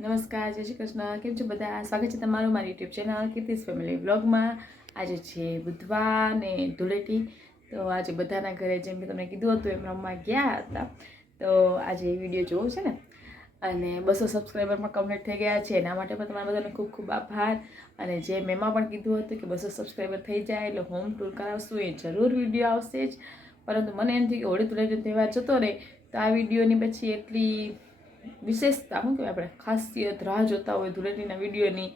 નમસ્કાર, જય શ્રી કૃષ્ણ. કેમ છો બધા? સ્વાગત છે તમારું મારી યુટ્યુબ ચેનલ કીર્તિસ ફેમિલી વ્લોગમાં. આજે છે બુધવાર ને ધૂળેટી. તો આજે બધાના ઘરે જેમ કે તમને કીધું હતું એમ રમવા ગયા હતા. તો આજે વિડીયો જોવો છે ને, અને 200 સબસ્ક્રાઈબર પણ કમ્પ્લીટ થઈ ગયા છે. એના માટે પણ તમારા બધાને ખૂબ ખૂબ આભાર. અને જે મેમાં પણ કીધું હતું કે 200 સબસ્ક્રાઈબર થઈ જાય એટલે હોમ ટૂર કરાવશું, એ જરૂર વિડીયો આવશે જ. પરંતુ મને એમ થયું કે હોળી ધૂળેટીનો તહેવાર જતો રહે તો આ વિડીયોની પછી એટલી વિશેષતા શું કહેવાય, આપણે ખાસિયત રાહ જોતા હોય ધૂળેટીના વિડીયોની.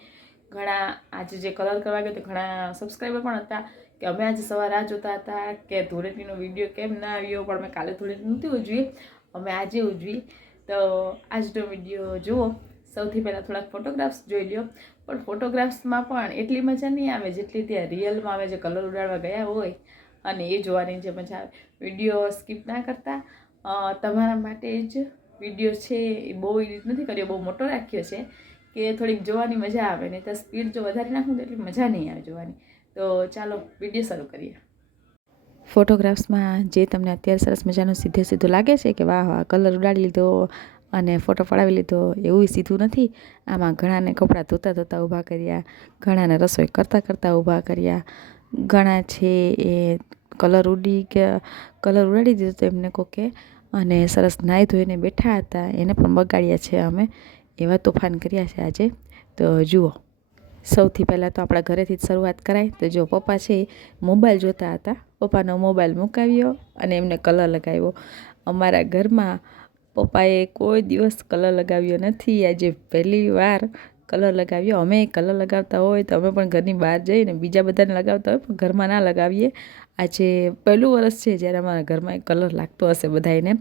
ઘણા આજે જે કલર કરવા ગયા તો ઘણા સબસ્ક્રાઈબર પણ હતા કે અમે આજે સવાર રાહ જોતા હતા કે ધૂળેટીનો વિડીયો કેમ ના આવ્યો, પણ અમે કાલે ધૂળેટી નહોતી ઉજવી, અમે આજે ઉજવી. તો આજનો વિડીયો જુઓ. સૌથી પહેલાં થોડાક ફોટોગ્રાફ્સ જોઈ લ્યો. પણ ફોટોગ્રાફ્સમાં પણ એટલી મજા નહીં આવે જેટલી ત્યાં રિયલમાં અમે જે કલર ઉડાડવા ગયા હોય અને એ જોવાની જે મજા આવે. વિડીયો સ્કીપ ના કરતા. તમારા માટે જ વિડીયો છે એ બહુ એડિટ નથી કર્યો, બહુ મોટો રાખ્યો છે કે થોડીક જોવાની મજા આવે. નહીં તો સ્પીડ જો વધારે નાખું તો એટલી મજા નહીં આવે જોવાની. તો ચાલો વિડીયો શરૂ કરીએ. ફોટોગ્રાફ્સમાં જે તમને અત્યારે સરસ મજાનો સીધું લાગે છે કે વાહ વાહ કલર ઉડાડી લીધો અને ફોટો પડાવી લીધો, એવું સીધું નથી. આમાં ઘણાને કપડાં ધોતા ઊભા કર્યા, ઘણાને રસોઈ કરતાં ઊભા કર્યા, ઘણા છે એ કલર ઉડાડી દીધો તો એમને કોકે, અને સરસ નાહી ધોઈને બેઠા હતા એને પણ બગાડ્યા છે અમે. એવા તોફાન કર્યા છે આજે. તો જુઓ, સૌથી પહેલાં તો આપણા ઘરેથી જ શરૂઆત કરાય. તો જો પપ્પા છે મોબાઈલ જોતા હતા, પપ્પાનો મોબાઈલ મુકાવ્યો અને એમને કલર લગાવ્યો. અમારા ઘરમાં પપ્પાએ કોઈ દિવસ કલર લગાવ્યો નથી, આજે પહેલી વાર કલર લગાવ્યો. અમે કલર લગાવતા હોય તો અમે પણ ઘરની બહાર જઈને બીજા બધાને લગાવતા હોય પણ ઘરમાં ના લગાવીએ. આજે પહેલું વરસ છે જ્યારે અમારા ઘરમાં કલર લાગતો હશે બધાને.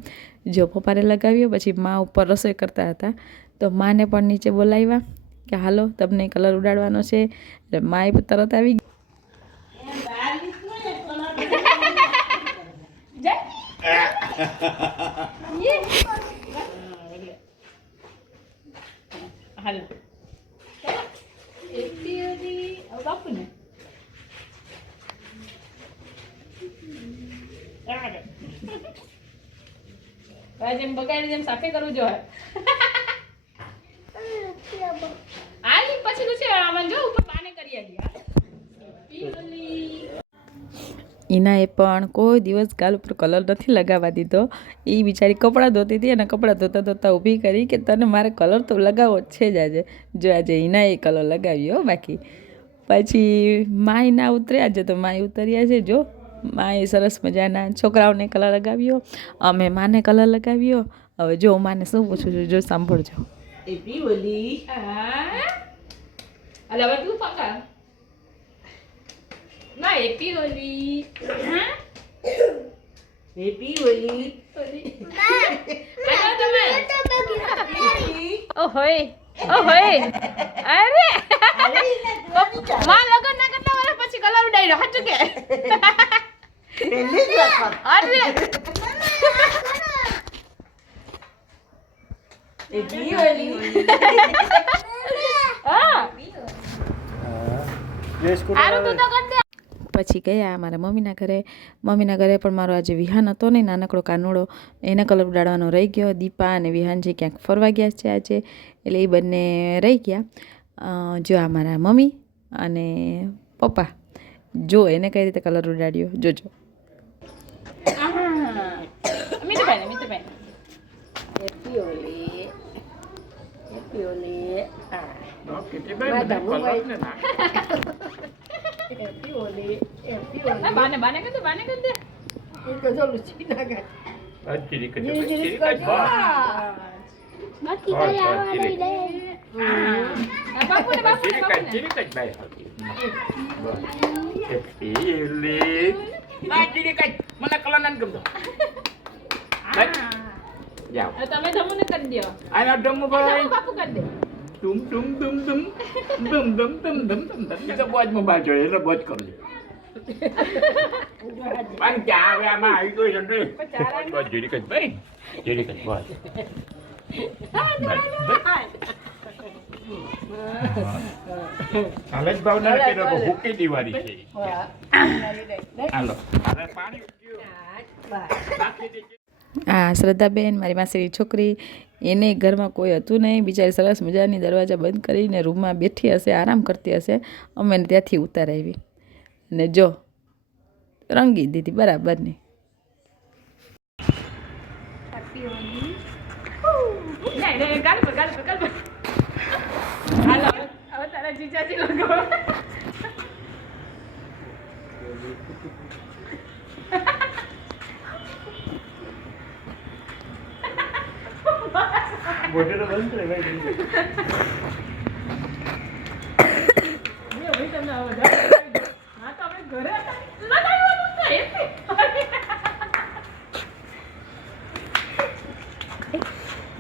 જો પપ્પાને લગાવ્યો, પછી મા ઉપર રસોઈ કરતા હતા તો માને પણ નીચે બોલાવ્યા કે હાલો તમને કલર ઉડાડવાનો છે. એટલે માએ તરત આવી જેમ બગાડી જેમ સાથે કરવું જોઈએ. પછી છે આમાં જો ઉપર પાને કરી આલી. ઈનાએ પણ કોઈ દિવસ ગાલ ઉપર કલર નથી લગાવવા દીધો. એ બિચારી કપડાં ધોતી હતી અને કપડાં ધોતા ઊભી કરી કે તને મારે કલર તો લગાવવો જ છે જ આજે. જો આજે ઈનાએ કલર લગાવ્યો. બાકી પછી માય ના ઉતર્યા, આજે તો માય ઉતર્યા છે. જો માએ સરસ મજાના છોકરાઓને કલર લગાવ્યો, અમે માને કલર લગાવ્યો. હવે જો માને શું પૂછું છું, જો સાંભળજો. એપી ઓલી અલા હવે તું પકડ ના. એપી ઓલી એપી ઓલી ઓહોય ઓહોય. અરે માં લગન ના કેટલા વર્ષ પછી કલર ઉડાડ્યો હાચું કે અરે એપી ઓલી પછી ગયા મારા મમ્મીના ઘરે. મમ્મીના ઘરે પણ મારો આજે વિહાન હતો ને, નાનકડો કાનુડો, એને કલર ઉડાડવાનો રહી ગયો. દીપા અને વિહાનજી ક્યાંક ફરવા ગયા છે આજે, એટલે એ બંને રહી ગયા. જો આ મારા મમ્મી અને પપ્પા, જો એને કઈ રીતે કલર ઉડાડ્યો જોજો. બાને કર દે એક જો લુચી ના ગઈ અચ્છી કર બાકી કઈ આવડે દે બાપુ ને ચીરી કર ભાઈ એપીલી ના ચીરી કર મને કલર નન ગમતો જાવ તમે ધમુ ને કરી દયો. આ ધમુ ભાઈ બાપુ કરી દે. તુમ તુમ તુમ તુમ તુમ તુમ તુમ તુમ તુમ તુમ તો બોજ મોબાઈલ જોડે એટલે બોજ કરજો. પણ ચા હવે આમાં આવી ગઈ છે બસ જેડી કઈ ભાઈ જેડી કઈ બસ હાલત ભાવના કે લોકો ભૂકી દીવારી છે. હાલો હવે પાણી આ શ્રદ્ધાબેન મારી માસીની છોકરી એને ઘરમાં કોઈ હતું નહીં, બિચારી સરસ મજાની દરવાજા બંધ કરીને રૂમમાં બેઠી હશે, આરામ કરતી હશે. અમે ત્યાંથી ઉતારાવી અને જો રંગી દીધી બરાબરની. હાલો હવે તારા જીજાજી લોકો મોઢે તો બંધ કરે ભાઈ.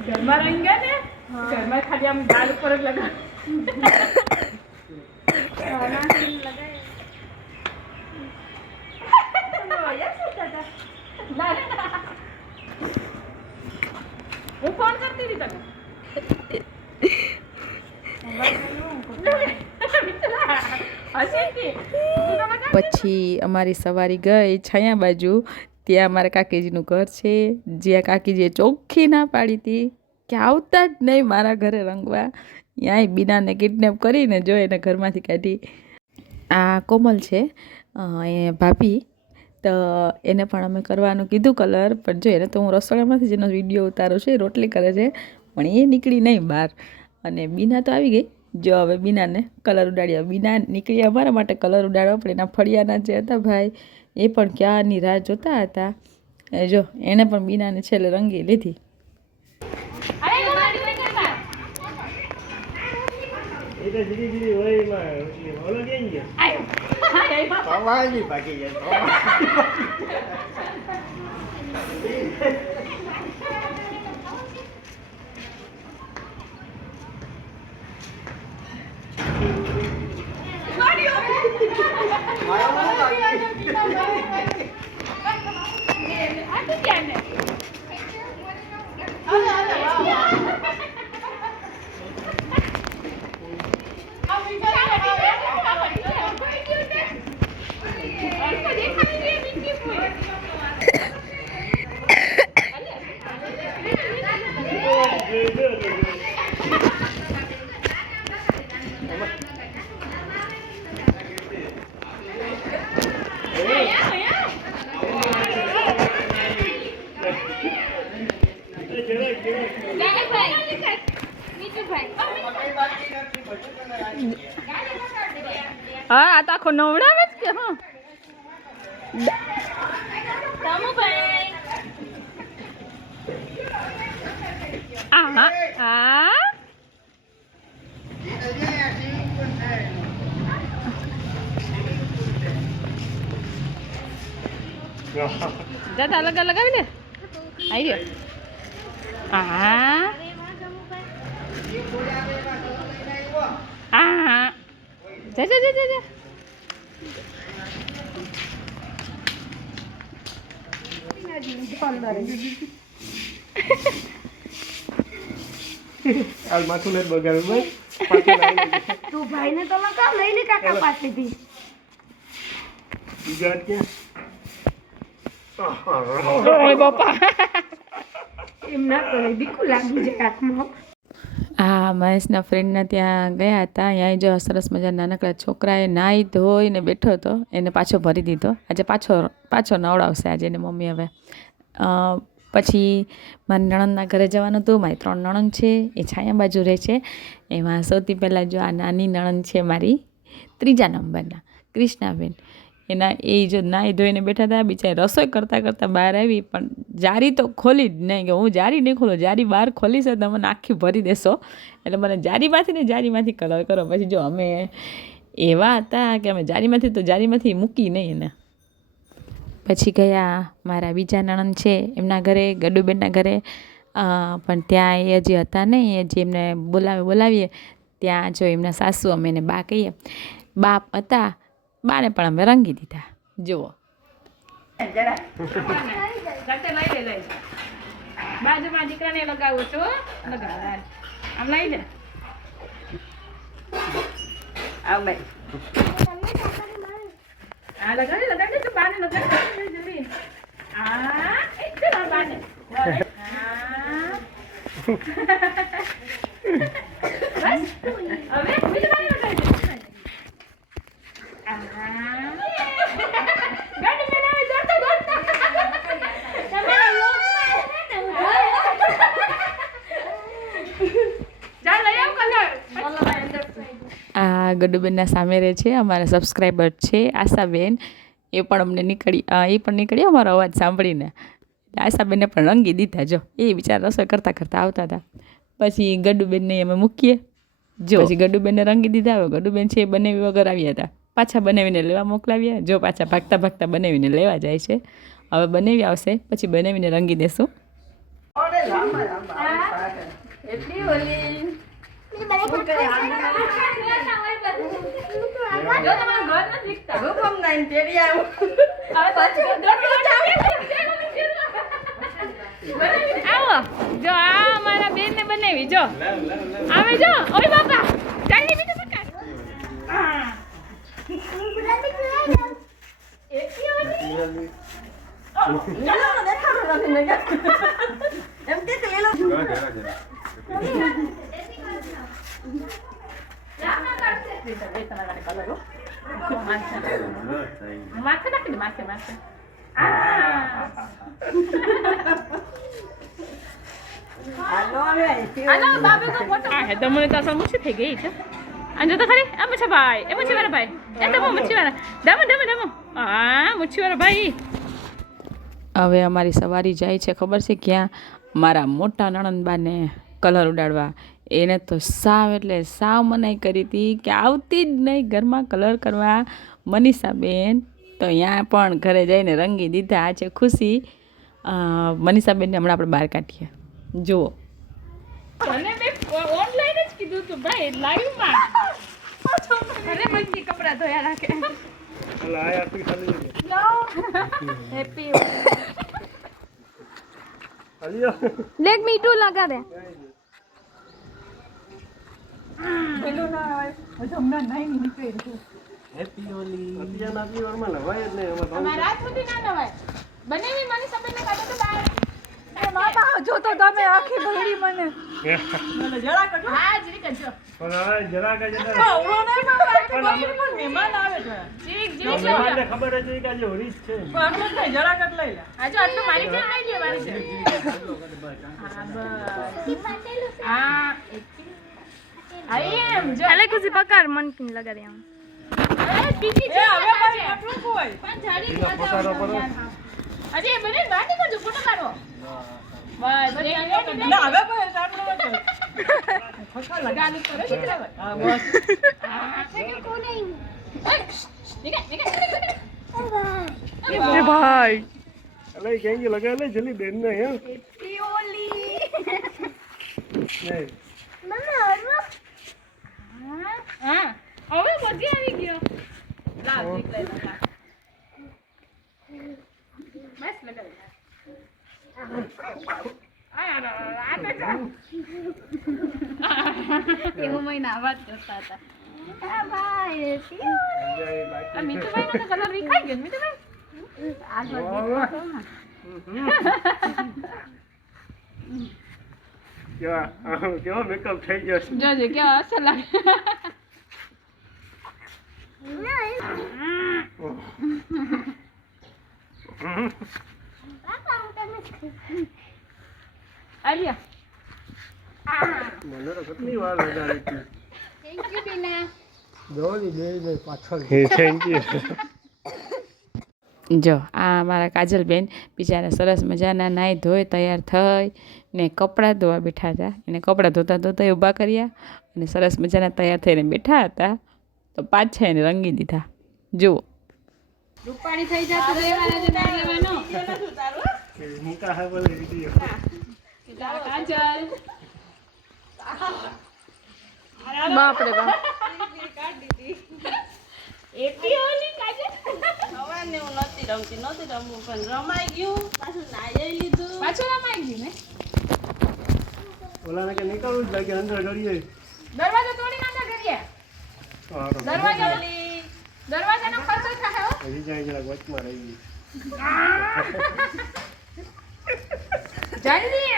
ઘરમાં રહી ગયા ને ઘરમાં ખાલી આમ ગાલ ઉપર જ લગા હું ફોન કરતી હતી તને પછી અમારી સવારી ગઈ છાયા બાજુ. ત્યાં અમારા કાકીજીનું ઘર છે, જ્યાં કાકીજીએ ચોખ્ખી ના પાડી હતી કે આવતા જ નહીં મારા ઘરે રંગવા. ત્યાંય બીનાને કિડનેપ કરીને જો એને ઘરમાંથી કાઢી. આ કોમલ છે એ ભાભી, તો એને પણ અમે કરવાનું કીધું કલર, પણ જો એને તો હું રસોડામાંથી જેનો વિડીયો ઉતારું છું, એ રોટલી કરે છે પણ એ નીકળી નહીં બહાર. અને બીના તો આવી ગઈ. જો હવે બીનાને કલર ઉડાડ્યા. બીના નીકળી અમારા માટે કલર ઉડાડવા, પણ એના ફળિયાના જે હતા ભાઈ એ પણ ક્યારની રાહ જોતા હતા. જો એણે પણ બીનાને છેલ્લે રંગી લીધી. હા આ તો આખો નવડાવે જ કે હા જતા લગા લગાવી લે. આવી ગયો. હા હા જા જા જા જા. હાલ માથું નથી બગાડ્યું ભાઈ. તું ભાઈને તો લગાવ લઈ લે કાકા પાસેથી. બીજા હાથ ક્યાં? ઓય બાપા એમ ના કરે, બીકું લાગી જાય હાથમાં. હા મહેશના ફ્રેન્ડના ત્યાં ગયા હતા. અહીંયા જો સરસ મજા નાનકડા છોકરાએ નાહી ધોઈને બેઠો હતો, એને પાછો ભરી દીધો. આજે પાછો નવડાવશે આજે એને મમ્મી. હવે પછી મારી નણંદના ઘરે જવાનું હતું. મારી 3 નણંદ છે, એ છાયા બાજુ રહે છે. એમાં સૌથી પહેલાં જો આ નાની નણંદ છે મારી 3જા નંબરના કૃષ્ણાબેન. એ જો નાહી ધોઈને બેઠા હતા, બિચારી રસોઈ કરતાં કરતાં બહાર આવી, પણ જારી તો ખોલી જ નહીં. કે હું જારી નહીં ખોલું, જારી બહાર ખોલી છે તો મને આખી ભરી દેશો, એટલે મને જારીમાંથી કલર કરો. પછી જો અમે એવા હતા કે અમે જારીમાંથી મૂકી નહીં એને. પછી ગયા મારા બીજા નણંદ છે એમના ઘરે, ગડુબેનના ઘરે. પણ ત્યાં એ હજી હતા નહીં, એ હજી એમને બોલાવીએ ત્યાં જો એમના સાસુ, અમે એને બા કહીએ, બાપ હતા. બાને પણ અમે રંગી દીધા. જુઓ બાજુમાં દીકરાને લગાવું છું, આમ લઈ લે. હા લગાડી તો બાને લગાડી જલ્દી. હા એક બાને. હવે બીજું પાણી વગાડજો. ગાડી મેં આવે દોડતા દોડતા. ચાલ લઈ આવ કલર. આ ગડુબેનના સામે રહે છે અમારા સબસ્ક્રાઈબર છે આશાબેન. એ પણ અમને નીકળી અમારો અવાજ સાંભળીને. આશાબેનને પણ રંગી દીધા. જો એ બિચારા રસોઈ કરતાં કરતાં આવતા હતા. પછી ગડુબેનને અમે મૂકીએ. જો પછી ગડુબેનને રંગી દીધા. હવે ગડુબેન છે એ બનાવી વગર આવ્યા હતા. પાછા બનાવીને લેવા મોકલાવ્યા. જો પાછા ભાગતા ભાગતા બનાવીને લેવા જાય છે. હવે બનાવી આવશે પછી બનાવીને રંગી દેશું. એટલી ઓલી જો તમારું ઘર નથી દીખતા. હુકમ નાઈન તેડી આવું. આવો જો આ અમારા બેન ને બનાવી જો આવે જો ઓય બાપા ચાલી બીજું પકડ એમ કે એ લોકો માથે નાખી દે માથે માથે હાલો બાબે કો ફોટો હે તો મને તો સમસ્યા થઈ ગઈ છે અંજો તો ખરી આ મચ્છા ભાઈ એ મચ્છી વાળા ભાઈ એ તો મચ્છી વાળા દમો હા મચ્છી વાળા ભાઈ હવે અમારી સવારી જાય છે ખબર છે ક્યાં મારા મોટા નણંદબાને કલર ઉડાડવા એને તો સાવ એટલે સાવ મનાઈ કરી હતી કે આવતી જ નહીં ઘરમાં કલર કરવા મનીષાબેન તો ત્યાં પણ ઘરે જઈને રંગી દીધા આ છે ખુશી મનીષાબેનને હમણાં આપણે બહાર કાઢીએ જુઓ મને મેં ઓનલાઈન જ કીધું તું ભાઈ લાઈવમાં અરે મસ્તી કપડાં ધોયા રાખે અલા આ યાર ખાલી લે હેપી અલિયો લેટ મી ટુ લગા દે પેલું ના આવે હમણાં નહીં નીકળે હેપી હોલી અત્યાર ના પીવામાં લવાય જ નહીં એમાં અમાર રાત સુધી ના નવાય બનેવી મને સબને કાઢો તો બહાર એ મામા જો તો તમે આખી ભરી મને પણ જરા કટો હા જરી કરજો હવે જરા કે જરા ઓળો નહીં મામા આખી ભરી પણ મહેમાન આવે છે જીક તો જીક મને ખબર હતી કે આજે હોળી જ છે આટલું જ નહીં જરા કટ લઈ લે આજો આટલું મારી છે લઈ લે મારી છે હા બસ હા આઈ એમ જો અલે કુછ પકડ મન કી લગા દે આમ અરે બીજી છે હવે ભાઈ આટલું કોઈ પણ જાડી એનો પસારો કરો. અરે બને બાટી કરજો ફોટો કાઢો બસ ના હવે ભાઈ આટલું ગાલી કરો શીખરાવ હા બસ હા છે કે કોને નિકા એ ભાઈ અલે કેંગી લગા લે જલ્દી બેન ને હે પીઓલી નહીં મમ્મા હરવા હા હવે મજી આવી ગયો લાવ દીક લઈ લે બસ લગાવી આ તો જો એવો મહિના વાત કરતા હતા હા ભાઈ પીઓલી આ મીઠુભાઈ નો કલર વિખાઈ ગયો મીઠુભાઈ આ કેવો મેકઅપ થઈ ગયો છે જોજે કેવા અસર લાગે આલિયા મને તો કેટલી વાર લગાડી હતી થેન્ક યુ બીના દોડી દે પાછળ થેન્ક યુ જો આ અમારા કાજલબેન બિચારા સરસ મજાના નાહી ધોઈ તૈયાર થઈ ને કપડાં ધોવા બેઠા હતા એને કપડાં ધોતા ધોતા ઊભા કર્યા અને સરસ મજાના તૈયાર થઈને બેઠા હતા તો પાછા એને રંગી દીધા જુઓ રૂપાણી થઈ જતું રહેવાનો છે ના લેવાનો મૂકા હે બોલે વિડિયો કાજલ બાપ રે બાપ એપી ઓલી કાજલ હવાને હું નહોતી રમવું પણ રમાઈ ગયું પાછું નાઈ લીધું પાછું રમાઈ ગયું ને ઓલાને કે નીકળવું જ લાગે અંદર કરીએ દરવાજો તોડી નાખા કરીએ દરવાજાનો ખર્ચો થાય હો હજી જાય જરા વચમાં રહી ગઈ જલ્દી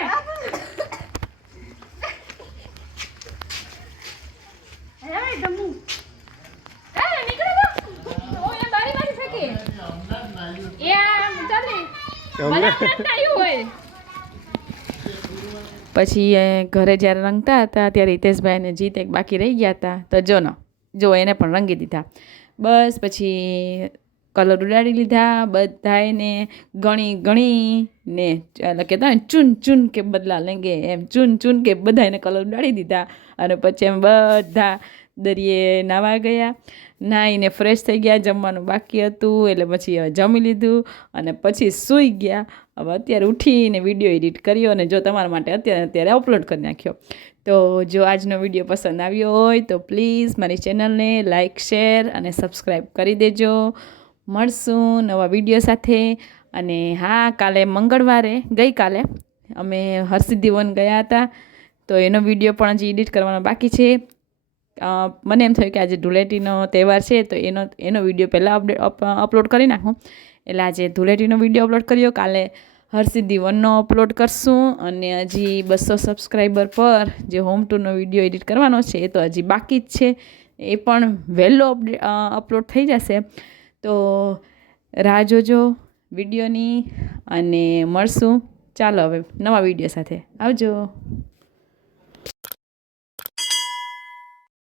બારે જમું નીકળો ઓય બારી ફેંકી એ ચાલે પછી ઘરે જ્યારે રંગતા હતા ત્યારે હિતેશભાઈ અને જીત એક બાકી રહી ગયા હતા તો જો એને પણ રંગી દીધા. બસ પછી કલર ઉડાડી લીધા બધાને ગણી ને કહેતા હોય ચૂન ચૂન કે બદલા લેંગે એમ ચૂન કે બધાને કલર ઉડાડી દીધા. અને પછી એમ બધા દરિયે નાવા ગયા, નાહીને ફ્રેશ થઈ ગયા, જમવાનું બાકી હતું એટલે પછી હવે જમી લીધું અને પછી સૂઈ ગયા. હવે અત્યારે ઉઠીને વિડીયો એડિટ કર્યો અને જો તમારા માટે અત્યારે અપલોડ કરી નાખ્યો. તો જો આજનો વિડીયો પસંદ આવ્યો હોય તો પ્લીઝ મારી ચેનલને લાઇક શેર અને સબસ્ક્રાઈબ કરી દેજો. મળશું નવા વિડીયો સાથે. અને હા, કાલે મંગળવારે ગઈકાલે અમે હરસિદ્ધિ વન ગયા હતા તો એનો વિડીયો પણ હજી એડિટ કરવાનો બાકી છે. મને એમ થયું કે આજે ધૂળેટીનો તહેવાર છે તો એનો વિડીયો પહેલાં અપલોડ કરી નાખું. એટલે આજે ધૂળેટીનો વિડીયો અપલોડ કર્યો, કાલે હરસિદ્ધિ વનનો અપલોડ કરશું. અને હજી 200 સબસ્ક્રાઈબર પર જે હોમ ટૂરનો વિડીયો એડિટ કરવાનો છે એ તો હજી બાકી જ છે, એ પણ વહેલો અપલોડ થઈ જશે. તો રાહ જોજો વિડીયોની અને મળશું ચાલો હવે નવા વિડીયો સાથે. આવજો.